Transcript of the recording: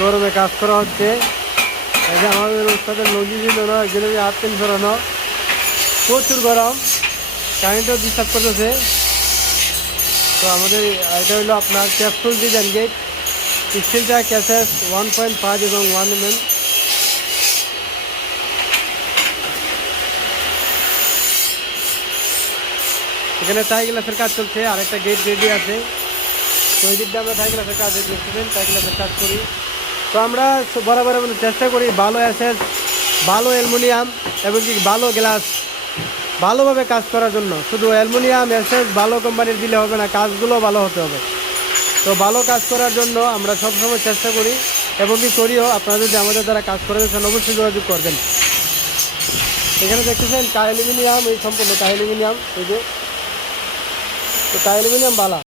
গরমে কাজ করা হচ্ছে। এই যে আমাদের উস্তাদের নদী ছিল না, এগুলো হাত পেন সরানো, প্রচুর গরম, কারেন্টও ডিস্টার্ব করতেছে। তো আমাদের এটা হলো আপনার ক্যাপসুল ডিজাইন গেট, স্টিলটা ক্যাসেস 1.5 এবং 1 mm। এখানে টাই গ্লাসের কাজ চলছে, আর একটা গেট রেডি আছে। তো এই দিকটা আমরা টাই গ্লাসের কাজ দেখতেছেন, টাই গ্লাসের কাজ করি। তো আমরা বরাবর চেষ্টা করি ভালো অ্যাসেস, ভালো অ্যালুমিনিয়াম এবং কি ভালো গ্লাস ভালোভাবে কাজ করার জন্য। শুধু অ্যালুমিনিয়াম অ্যাসেস ভালো কোম্পানির দিলে হবে না, কাজগুলো ভালো হতে হবে। তো ভালো কাজ করার জন্য আমরা সবসময় চেষ্টা করি এবং কি করিও। আপনারা যদি আমাদের দ্বারা কাজ করে দিচ্ছেন অবশ্যই যোগাযোগ করবেন। এখানে দেখতেছেন টাই অ্যালুমিনিয়াম, এই সম্পূর্ণ টাই অ্যালুমিনিয়াম, এই যে টাই অ্যালুমিনিয়াম বালা।